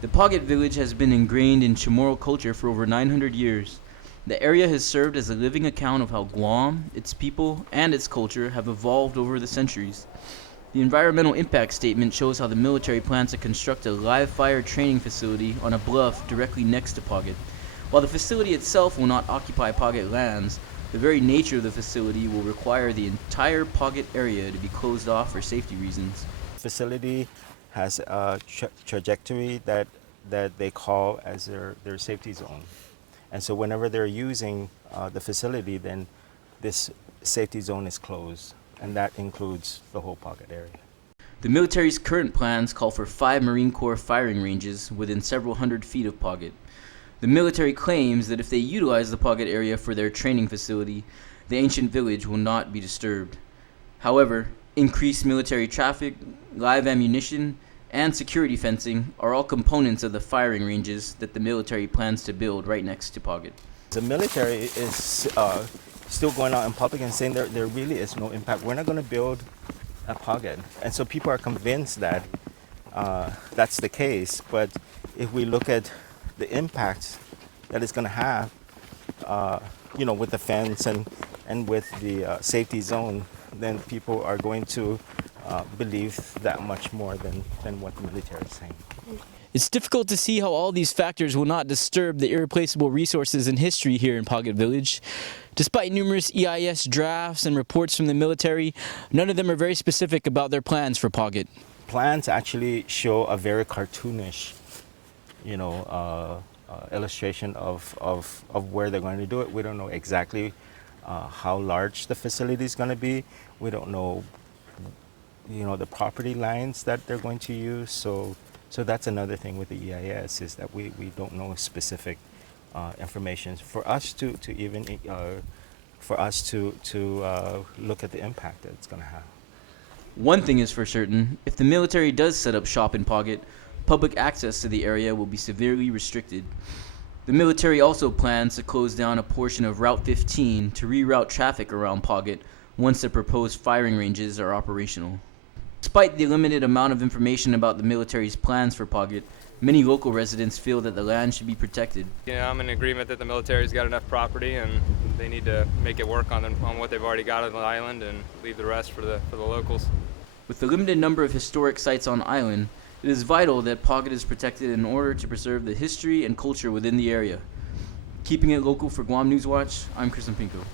The Pagat village has been ingrained in Chamorro culture for over 900 years. The area has served as a living account of how Guam, its people, and its culture have evolved over the centuries. The environmental impact statement shows how the military plans to construct a live fire training facility on a bluff directly next to Pagat. While the facility itself will not occupy Pagat lands, the very nature of the facility will require the entire Pagat area to be closed off for safety reasons. Facility has a trajectory that they call as their safety zone. And so whenever they're using the facility, then this safety zone is closed, and that includes the whole Pagat area. The military's current plans call for 5 Marine Corps firing ranges within several hundred feet of Pagat. The military claims that if they utilize the Pagat area for their training facility, the ancient village will not be disturbed. However, increased military traffic, live ammunition, and security fencing are all components of the firing ranges that the military plans to build right next to Pagat. The military is still going out in public and saying there really is no impact. We're not going to build a Pagat. And so people are convinced that that's the case. But if we look at the impact that it's going to have, with the fence and with the safety zone, then people are going to believe that much more than what the military is saying. It's difficult to see how all these factors will not disturb the irreplaceable resources and history here in Pagat Village. Despite numerous EIS drafts and reports from the military, none of them are very specific about their plans for Pagat. Plans actually show a very cartoonish, illustration of where they're going to do it. We don't know exactly how large the facility is going to be. We don't know, the property lines that they're going to use. So that's another thing with the EIS is that we don't know specific information for us to look at the impact that it's going to have. One thing is for certain, if the military does set up shop in Pagat, public access to the area will be severely restricted. The military also plans to close down a portion of Route 15 to reroute traffic around Pagat once the proposed firing ranges are operational. Despite the limited amount of information about the military's plans for Pagat, many local residents feel that the land should be protected. Yeah, I'm in agreement that the military's got enough property and they need to make it work on what they've already got on the island and leave the rest for the locals. With the limited number of historic sites on island, it is vital that Pagat is protected in order to preserve the history and culture within the area. Keeping it local for Guam News Watch, I'm Chris Pinko.